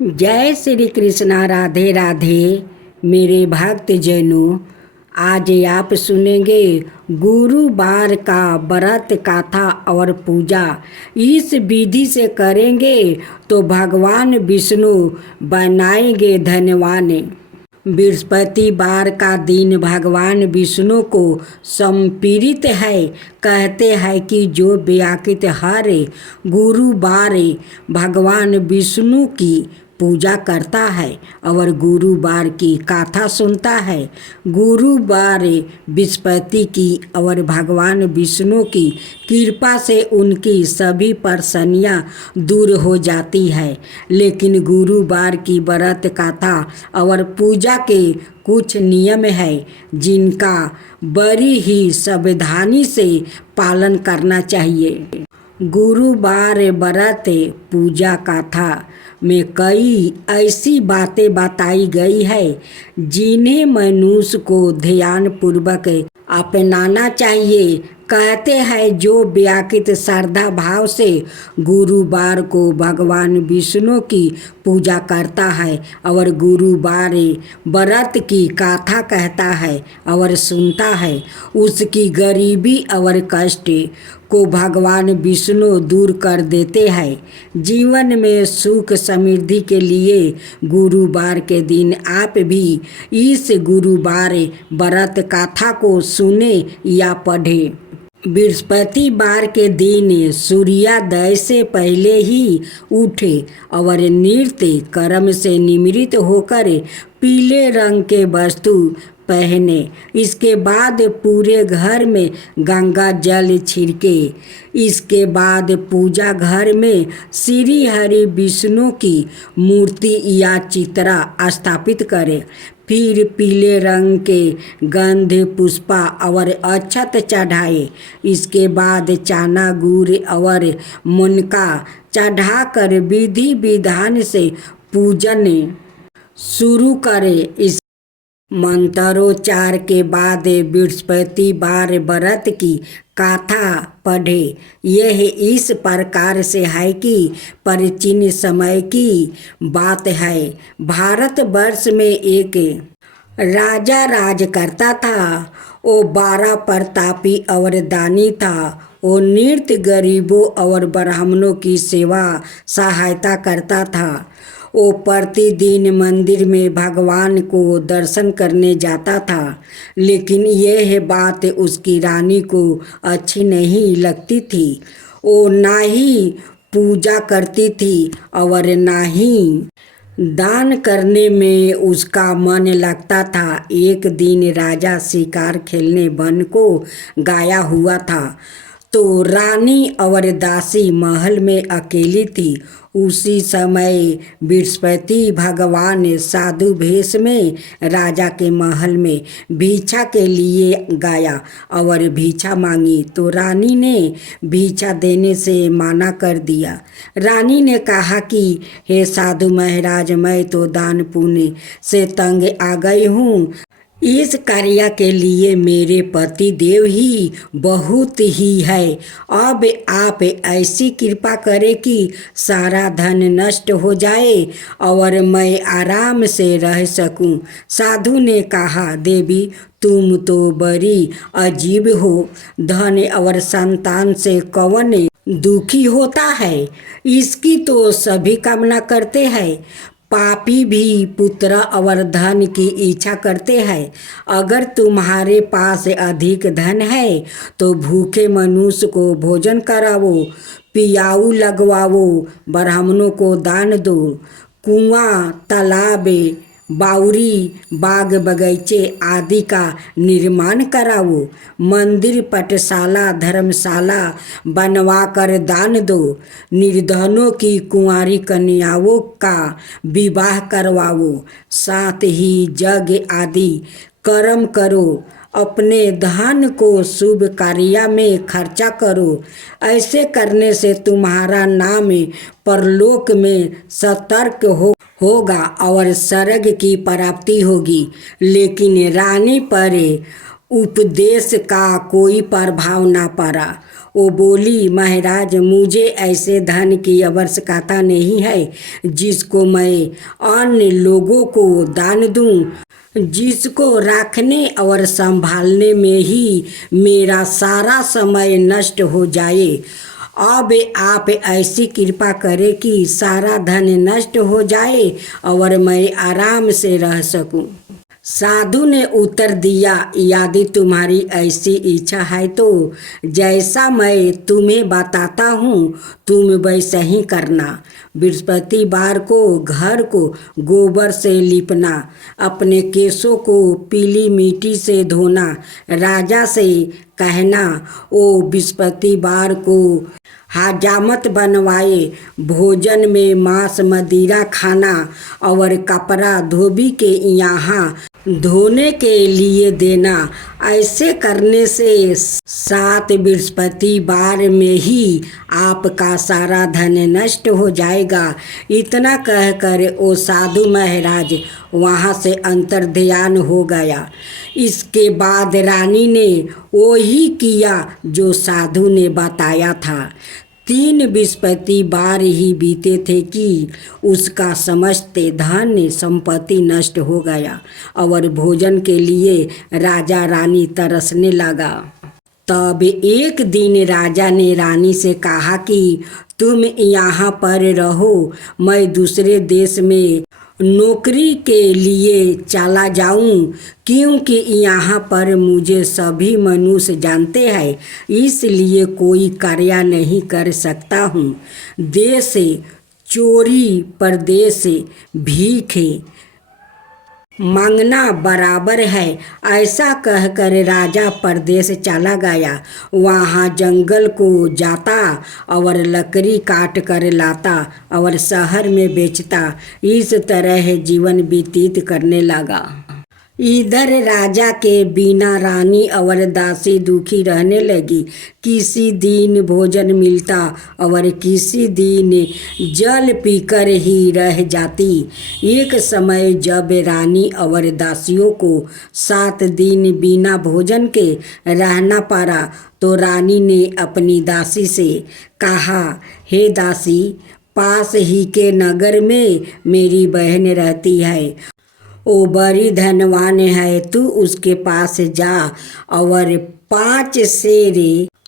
जय श्री कृष्णा। राधे राधे मेरे भक्त जनों, आज आप सुनेंगे गुरुवार का व्रत कथा और पूजा। इस विधि से करेंगे तो भगवान विष्णु बनाएंगे धनवान। बृहस्पतिवार का दिन भगवान विष्णु को समर्पित है। कहते हैं कि जो व्याकृत हर गुरुवार भगवान विष्णु की पूजा करता है और गुरुवार की कथा सुनता है, गुरुवार बृहस्पति की और भगवान विष्णु की कृपा से उनकी सभी परेशानियां दूर हो जाती है। लेकिन गुरुवार की व्रत कथा और पूजा के कुछ नियम है जिनका बड़ी ही सावधानी से पालन करना चाहिए। गुरुवार व्रत पूजा कथा में कई ऐसी बातें बताई गई है जिन्हें मनुष्य को ध्यानपूर्वक अपनाना चाहिए। कहते हैं जो व्याकृत श्रद्धा भाव से गुरुवार को भगवान विष्णु की पूजा करता है और गुरुवार व्रत की कथा कहता है और सुनता है, उसकी गरीबी और कष्ट को भगवान विष्णु दूर कर देते हैं। जीवन में सुख समृद्धि के लिए गुरुवार के दिन आप भी इस गुरुवार व्रत कथा को सुने या पढ़े। बृहस्पतिवार के दिन सूर्योदय से पहले ही उठे और नृत्य कर्म से निवृत्त होकर पीले रंग के वस्तु पहने। इसके बाद पूरे घर में गंगा जल छिड़के। इसके बाद पूजा घर में श्री हरि विष्णु की मूर्ति या चित्रा स्थापित करें। फिर पीले रंग के गंध पुष्पा और अक्षत चढ़ाए। इसके बाद चना गुड़ और मुनका चढ़ाकर विधि विधान से पूजन शुरू करें। इस मंत्रोच्चार के बाद बृहस्पतिवार व्रत की कथा पढ़े। यह इस प्रकार से है कि प्राचीन समय की बात है। भारतवर्ष में एक राजा राज करता था। वो बड़ा प्रतापी और दानी था। वो नृत्य गरीबों और ब्राह्मणों की सेवा सहायता करता था। वो प्रतिदिन मंदिर में भगवान को दर्शन करने जाता था, लेकिन यह बात उसकी रानी को अच्छी नहीं लगती थी। वो ना ही पूजा करती थी और ना ही दान करने में उसका मन लगता था। एक दिन राजा शिकार खेलने वन को गया हुआ था, तो रानी और दासी महल में अकेली थी। उसी समय बृहस्पति भगवान साधु भेष में राजा के महल में भिक्षा के लिए गया और भिक्षा मांगी, तो रानी ने भिक्षा देने से मना कर दिया। रानी ने कहा कि हे साधु महाराज, मैं तो दान पुण्य से तंग आ गई हूँ। इस कार्य के लिए मेरे पति देव ही बहुत ही है। अब आप ऐसी कृपा करें कि सारा धन नष्ट हो जाए और मैं आराम से रह सकूं। साधु ने कहा, देवी तुम तो बड़ी अजीब हो। धन और संतान से कौन दुखी होता है? इसकी तो सभी कामना करते हैं। पापी भी पुत्र और धन की इच्छा करते हैं। अगर तुम्हारे पास अधिक धन है तो भूखे मनुष्य को भोजन कराओ, पियाऊ लगवाओ, ब्राह्मणों को दान दो, कुआं, तालाब, बावड़ी, बाग बगीचे आदि का निर्माण कराओ, मंदिर, पाठशाला, धर्मशाला बनवाकर दान दो, निर्धनों की कुंवारी कन्याओं का विवाह करवाओ, साथ ही यज्ञ आदि कर्म करो, अपने धन को शुभ कार्य में खर्चा करो। ऐसे करने से तुम्हारा नाम परलोक में सतर्क होगा और स्वर्ग की प्राप्ति होगी। लेकिन रानी पर उपदेश का कोई प्रभाव ना पड़ा। वो बोली, महाराज, मुझे ऐसे धन की आवश्यकता नहीं है जिसको मैं अन्य लोगों को दान दूं, जिसको रखने और संभालने में ही मेरा सारा समय नष्ट हो जाए। अब आप ऐसी कृपा करें कि सारा धन नष्ट हो जाए और मैं आराम से रह सकूं। साधु ने उत्तर दिया, यदि तुम्हारी ऐसी इच्छा है तो जैसा मैं तुम्हें बताता हूँ तुम वैसा ही करना। बृहस्पतिवार को घर को गोबर से लिपना, अपने केशों को पीली मिट्टी से धोना, राजा से कहना ओ बृहस्पतिवार को हजामत बनवाए, भोजन में मांस मदिरा खाना और कपड़ा धोबी के यहाँ धोने के लिए देना। ऐसे करने से 7 बृहस्पतिवार में ही आपका सारा धन नष्ट हो जाएगा। इतना कहकर वो साधु महाराज वहाँ से अंतर्ध्यान हो गया। इसके बाद रानी ने वही किया जो साधु ने बताया था। 3 बृहस्पतिवार ही बीते थे कि उसका समस्त धन संपत्ति नष्ट हो गया और भोजन के लिए राजा रानी तरसने लगा। तब एक दिन राजा ने रानी से कहा कि तुम यहाँ पर रहो, मैं दूसरे देश में नौकरी के लिए चला जाऊं, क्योंकि यहाँ पर मुझे सभी मनुष्य जानते हैं, इसलिए कोई कार्य नहीं कर सकता हूँ। देश चोरी परदेश भीख मांगना बराबर है। ऐसा कहकर राजा परदेश चला गया। वहाँ जंगल को जाता और लकड़ी काट कर लाता और शहर में बेचता। इस तरह जीवन व्यतीत करने लगा। इधर राजा के बिना रानी और दासी दुखी रहने लगी। किसी दिन भोजन मिलता और किसी दिन जल पीकर ही रह जाती। एक समय जब रानी और दासियों को 7 दिन बिना भोजन के रहना पड़ा तो रानी ने अपनी दासी से कहा, हे दासी, पास ही के नगर में मेरी बहन रहती है, वो बड़ी धनवान है, तू उसके पास जा और 5 सेर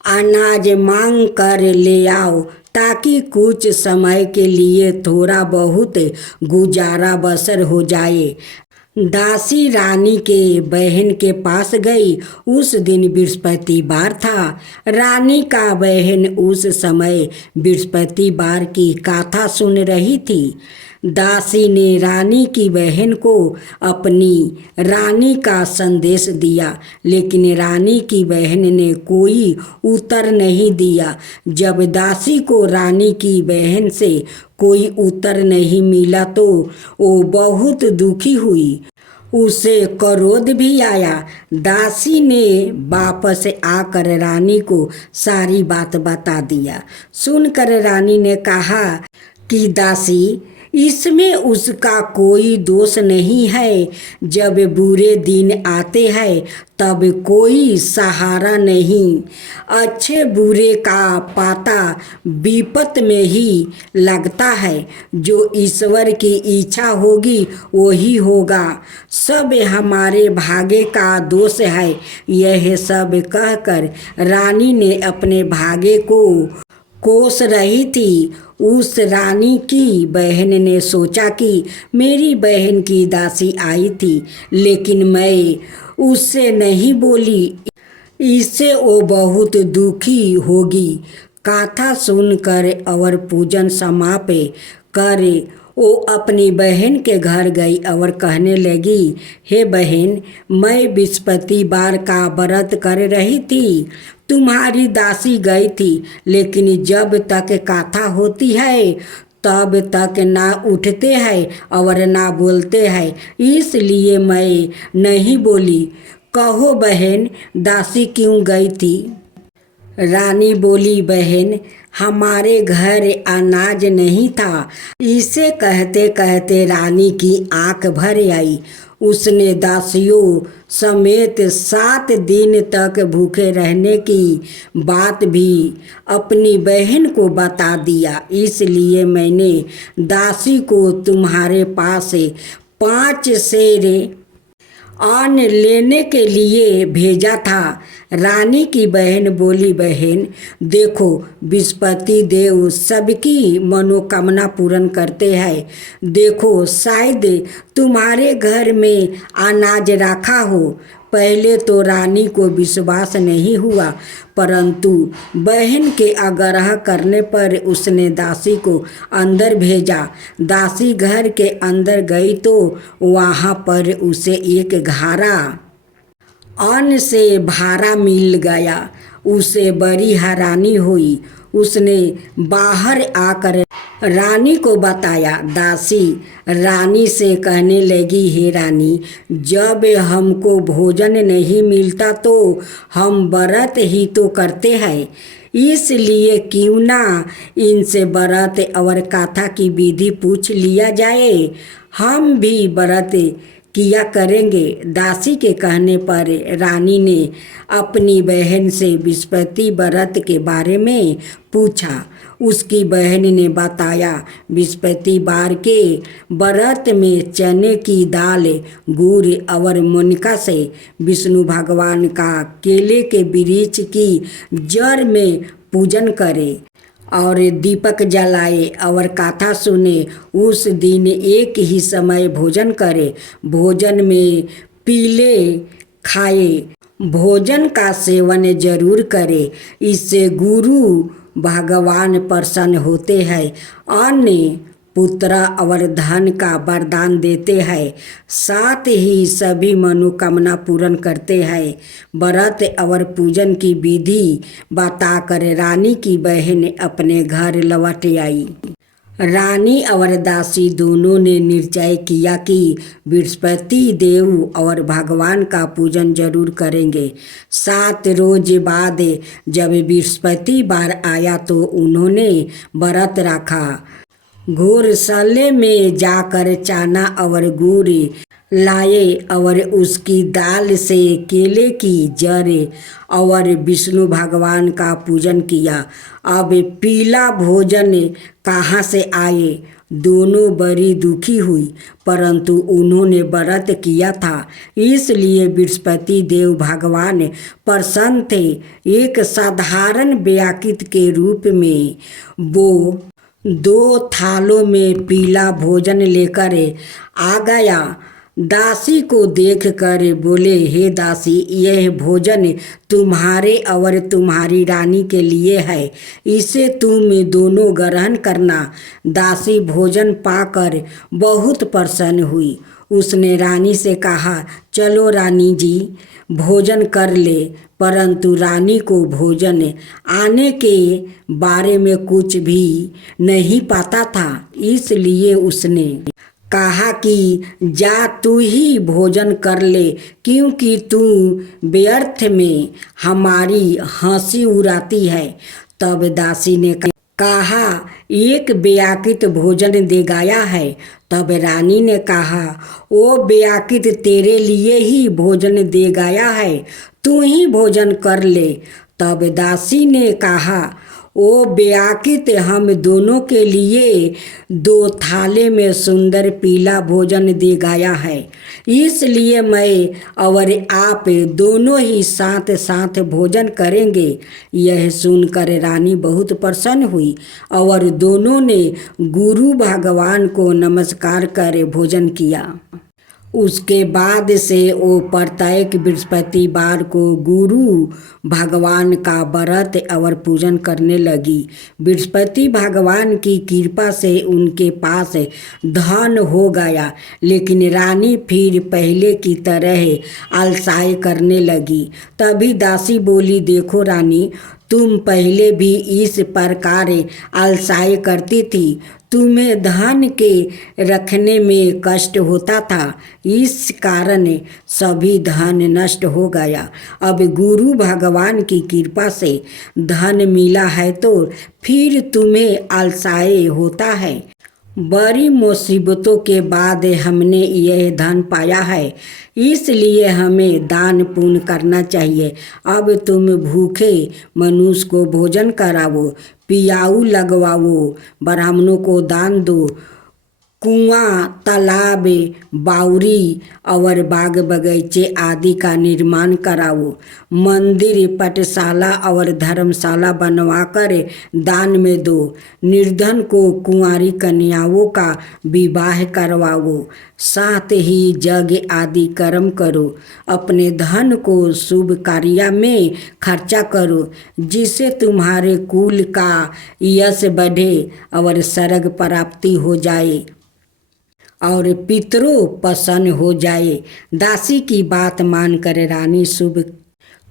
अनाज मांग कर ले आओ, ताकि कुछ समय के लिए थोड़ा बहुत गुजारा बसर हो जाए। दासी रानी के बहन के पास गई। उस दिन बृहस्पतिवार था। रानी का बहन उस समय बृहस्पतिवार की कथा सुन रही थी। दासी ने रानी की बहन को अपनी रानी का संदेश दिया, लेकिन रानी की बहन ने कोई उत्तर नहीं दिया। जब दासी को रानी की बहन से कोई उत्तर नहीं मिला तो वो बहुत दुखी हुई। उसे क्रोध भी आया। दासी ने वापस आकर रानी को सारी बात बता दिया। सुनकर रानी ने कहा कि दासी, इसमें उसका कोई दोष नहीं है। जब बुरे दिन आते हैं तब कोई सहारा नहीं। अच्छे बुरे का पता विपत में ही लगता है। जो ईश्वर की इच्छा होगी वही होगा। सब हमारे भाग्य का दोष है। यह सब कहकर रानी ने अपने भाग्य को कोस रही थी। उस रानी की बहन ने सोचा कि मेरी बहन की दासी आई थी, लेकिन मैं उससे नहीं बोली, इससे वो बहुत दुखी होगी। कथा सुनकर और पूजन समाप्त कर वो अपनी बहन के घर गई और कहने लगी, हे बहन, मैं बृहस्पतिवार का व्रत कर रही थी। तुम्हारी दासी गई थी, लेकिन जब तक कथा होती है तब तक ना उठते हैं और ना बोलते हैं, इसलिए मैं नहीं बोली। कहो बहन, दासी क्यों गई थी? रानी बोली, बहन, हमारे घर अनाज नहीं था। इसे कहते कहते रानी की आंख भर आई। उसने दासियों समेत 7 दिन तक भूखे रहने की बात भी अपनी बहन को बता दिया। इसलिए मैंने दासी को तुम्हारे पास 5 सेर अन्न लेने के लिए भेजा था। रानी की बहन बोली, बहन देखो, विस्पति देव सबकी मनोकामना पूर्ण करते हैं। देखो, शायद तुम्हारे घर में अनाज रखा हो। पहले तो रानी को विश्वास नहीं हुआ, परंतु बहन के आग्रह करने पर उसने दासी को अंदर भेजा। दासी घर के अंदर गई तो वहाँ पर उसे एक घारा अन्न से भारा मिल गया। उसे बड़ी हैरानी हुई। उसने बाहर आकर रानी को बताया। दासी रानी से कहने लगी, हे रानी, जब हमको भोजन नहीं मिलता तो हम व्रत ही तो करते हैं, इसलिए क्यों ना इनसे व्रत और कथा की विधि पूछ लिया जाए। हम भी व्रत किया करेंगे। दासी के कहने पर रानी ने अपनी बहन से विस्पति व्रत के बारे में पूछा। उसकी बहन ने बताया, विस्पति बार के व्रत में चने की दाल, गुड़ और मुनका से विष्णु भगवान का केले के वृक्ष की जड़ में पूजन करे और दीपक जलाए और कथा सुने। उस दिन एक ही समय भोजन करे। भोजन में पीले खाए, भोजन का सेवन जरूर करे। इससे गुरु भगवान प्रसन्न होते हैं। अन्य पुत्र और धन का वरदान देते हैं, साथ ही सभी मनोकामना पूर्ण करते हैं। व्रत और पूजन की विधि बताकर रानी की बहन अपने घर लौट आई। रानी और दासी दोनों ने निश्चय किया कि बृहस्पति देव और भगवान का पूजन जरूर करेंगे। 7 रोज बाद जब बृहस्पति बार आया तो उन्होंने व्रत रखा। घोड़शाले में जाकर चना और गुड़ लाए और उसकी दाल से केले की जड़ और विष्णु भगवान का पूजन किया। अब पीला भोजन कहाँ से आए? दोनों बड़ी दुखी हुई, परंतु उन्होंने व्रत किया था, इसलिए बृहस्पति देव भगवान प्रसन्न थे। एक साधारण व्याकृत के रूप में वो 2 थालों में पीला भोजन लेकर आ गया। दासी को देखकर बोले, हे दासी, यह भोजन तुम्हारे और तुम्हारी रानी के लिए है, इसे तुम दोनों ग्रहण करना। दासी भोजन पाकर बहुत प्रसन्न हुई। उसने रानी से कहा, चलो रानी जी, भोजन कर ले। परंतु रानी को भोजन आने के बारे में कुछ भी नहीं पता था, इसलिए उसने कहा कि जा तू ही भोजन कर ले, क्योंकि तू व्यर्थ में हमारी हंसी उड़ाती है। तब दासी ने कहा, एक व्याकृत भोजन दे गया है। तब रानी ने कहा, वो व्याकृत तेरे लिए ही भोजन दे गया है, तू ही भोजन कर ले। तब दासी ने कहा, ओ व्याकृत हम दोनों के लिए 2 थाले में सुंदर पीला भोजन दे गया है, इसलिए मैं और आप दोनों ही साथ साथ भोजन करेंगे। यह सुनकर रानी बहुत प्रसन्न हुई और दोनों ने गुरु भगवान को नमस्कार कर भोजन किया। उसके बाद से वो प्रत्येक बृहस्पतिवार को गुरु भगवान का व्रत और पूजन करने लगी। बृहस्पति भगवान की कृपा से उनके पास धन हो गया, लेकिन रानी फिर पहले की तरह आलसाई करने लगी। तभी दासी बोली, देखो रानी, तुम पहले भी इस प्रकार आलसाई करती थी, तुम्हें धन के रखने में कष्ट होता था, इस कारण सभी धन नष्ट हो गया। अब गुरु भगवान की कृपा से धन मिला है तो फिर तुम्हें आलसाई होता है। बड़ी मुसीबतों के बाद हमने यह धन पाया है, इसलिए हमें दान पुण्य करना चाहिए। अब तुम भूखे मनुष्य को भोजन कराओ, पियाऊ लगवाओ, ब्राह्मणों को दान दो, कुआं, तालाब, बावड़ी और बाग बगीचे आदि का निर्माण कराओ। मंदिर, पाठशाला और धर्मशाला बनवाकर दान में दो। निर्धन को कुंवारी कन्याओं का विवाह करवाओ। साथ ही यज्ञ आदि कर्म करो। अपने धन को शुभ कार्य में खर्चा करो, जिससे तुम्हारे कुल का यश बढ़े और स्वर्ग प्राप्ति हो जाए और पितरों प्रसन्न हो जाए। दासी की बात मानकर रानी शुभ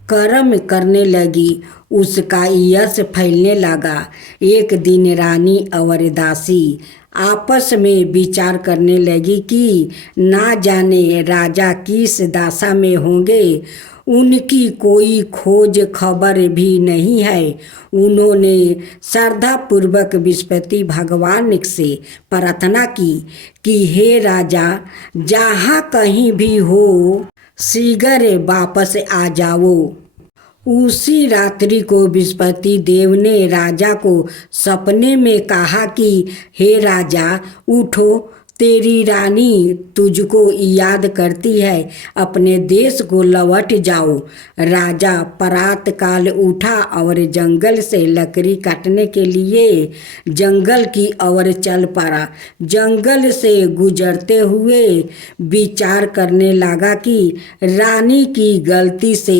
कर्म करने लगी। उसका यश फैलने लगा। एक दिन रानी और दासी आपस में विचार करने लगी कि ना जाने राजा किस दशा में होंगे, उनकी कोई खोज खबर भी नहीं है। उन्होंने श्रद्धापूर्वक बृहस्पति भगवान से प्रार्थना की कि हे राजा, जहाँ कहीं भी हो शीघ्र वापस आ जाओ। उसी रात्रि को बृहस्पति देव ने राजा को सपने में कहा कि हे राजा, उठो, तेरी रानी तुझको याद करती है, अपने देश को लौट जाओ। राजा प्रातःकाल उठा और जंगल से लकड़ी काटने के लिए जंगल की ओर चल पड़ा। जंगल से गुजरते हुए विचार करने लगा कि रानी की गलती से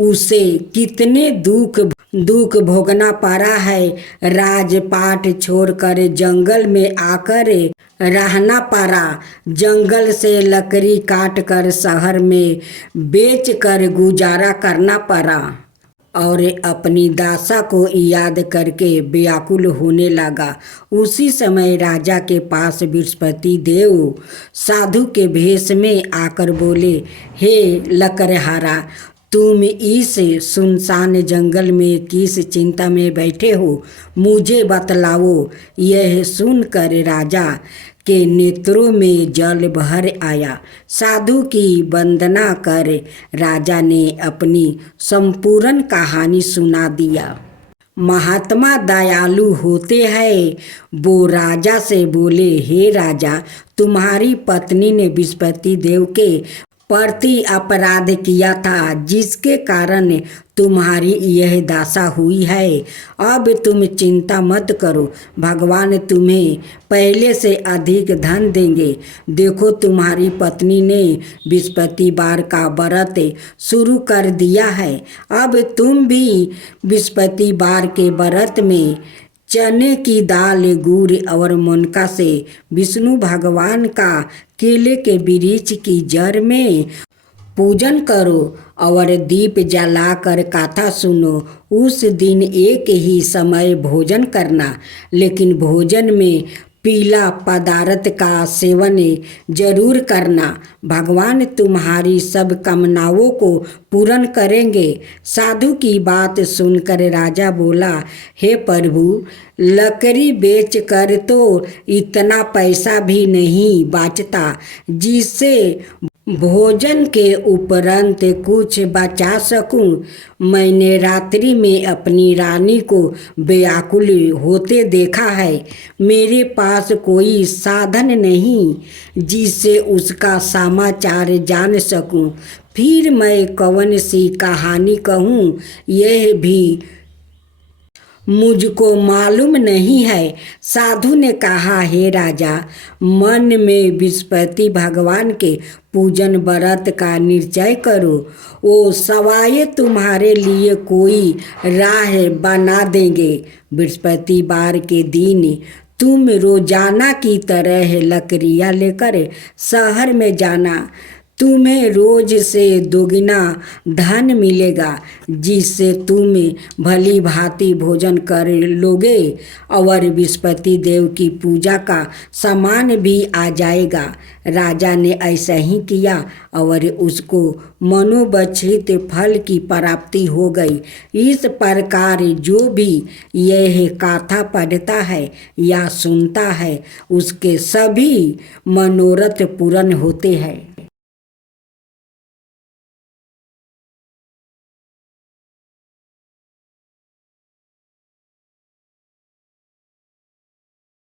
उसे कितने दुख भोगना पड़ा है। राजपाट छोड़कर जंगल में आकर रहना पड़ा। जंगल से लकड़ी काट कर शहर में बेच कर गुजारा करना पड़ा और अपनी दशा को याद करके व्याकुल होने लगा। उसी समय राजा के पास बृहस्पति देव साधु के भेष में आकर बोले, हे लकड़हारा, तुम इस सुनसान जंगल में किस चिंता में बैठे हो, मुझे बतलाओ। यह सुनकर राजा के नेत्रों में जल भर आया। साधु की वंदना कर राजा ने अपनी संपूर्ण कहानी सुना दिया। महात्मा दयालु होते हैं। वो राजा से बोले, हे राजा, तुम्हारी पत्नी ने बृहस्पति देव के प्रति अपराध किया था, जिसके कारण तुम्हारी यह दशा हुई है। अब तुम चिंता मत करो, भगवान तुम्हें पहले से अधिक धन देंगे। देखो, तुम्हारी पत्नी ने बृहस्पतिवार का व्रत शुरू कर दिया है। अब तुम भी बृहस्पतिवार के व्रत में चने की दाल, गुड़ और मुनका से विष्णु भगवान का केले के वृक्ष की जड़ में पूजन करो और दीप जलाकर कथा सुनो। उस दिन एक ही समय भोजन करना, लेकिन भोजन में पीला पदार्थ का सेवन जरूर करना। भगवान तुम्हारी सब कामनाओं को पूर्ण करेंगे। साधु की बात सुनकर राजा बोला, हे प्रभु, लकड़ी बेच कर तो इतना पैसा भी नहीं बचता जिससे भोजन के उपरांत कुछ बचा सकूं। मैंने रात्रि में अपनी रानी को व्याकुल होते देखा है। मेरे पास कोई साधन नहीं जिससे उसका समाचार जान सकूं। फिर मैं कौन सी कहानी कहूं, यह भी मुझको मालूम नहीं है। साधु ने कहा, हे राजा, मन में बृहस्पति भगवान के पूजन व्रत का निश्चय करो। वो सवाए तुम्हारे लिए कोई राह बना देंगे। बृहस्पतिवार के दिन तुम रोजाना की तरह लकड़ियाँ लेकर शहर में जाना। तुम्हें रोज से दोगुना धन मिलेगा, जिससे तुम भली भांति भोजन कर लोगे और बृहस्पति देव की पूजा का सामान भी आ जाएगा। राजा ने ऐसा ही किया और उसको मनोवांछित फल की प्राप्ति हो गई। इस प्रकार जो भी यह गाथा पढ़ता है या सुनता है, उसके सभी मनोरथ पूर्ण होते हैं।